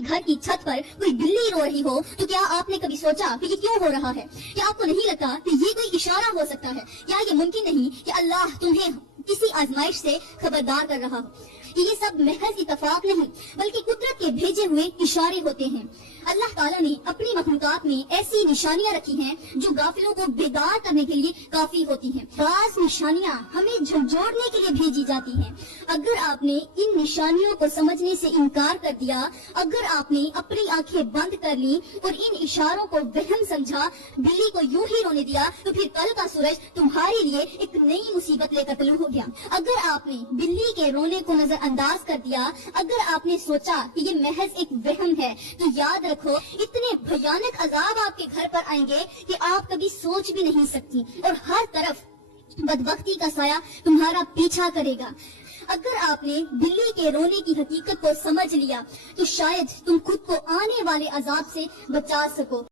کے گھر کی چھت پر کوئی بلی رو رہی ہو تو کیا آپ نے کبھی سوچا کہ یہ کیوں ہو رہا ہے؟ کیا آپ کو نہیں لگتا کہ یہ کوئی اشارہ ہو سکتا ہے؟ کیا یہ ممکن نہیں کہ اللہ تمہیں کسی آزمائش سے خبردار کر رہا ہو؟ یہ سب محض اتفاق نہیں بلکہ قدرت کے بھیجے ہوئے اشارے ہوتے ہیں۔ اللہ تعالیٰ نے اپنی مخلوقات میں ایسی نشانیاں رکھی ہیں جو غافلوں کو بیدار کرنے کے لیے کافی ہوتی ہیں۔ بعض نشانیاں ہمیں جھنجھوڑنے کے لیے بھیجی جاتی ہیں۔ اگر آپ نے ان نشانیوں کو سمجھنے سے انکار کر دیا، اگر آپ نے اپنی آنکھیں بند کر لی اور ان اشاروں کو وہم سمجھا، بلی کو یوں ہی رونے دیا، تو پھر کل کا سورج تمہارے لیے ایک نئی مصیبت لے کر طلوع ہو گیا۔ اگر آپ نے بلی کے رونے کو نظر انداز کر دیا، اگر آپ نے سوچا کہ یہ محض ایک وہم ہے، تو یاد رکھو اتنے بھیانک عذاب آپ کے گھر پر آئیں گے کہ آپ کبھی سوچ بھی نہیں سکتی، اور ہر طرف بدبختی کا سایہ تمہارا پیچھا کرے گا۔ اگر آپ نے بلی کے رونے کی حقیقت کو سمجھ لیا تو شاید تم خود کو آنے والے عذاب سے بچا سکو۔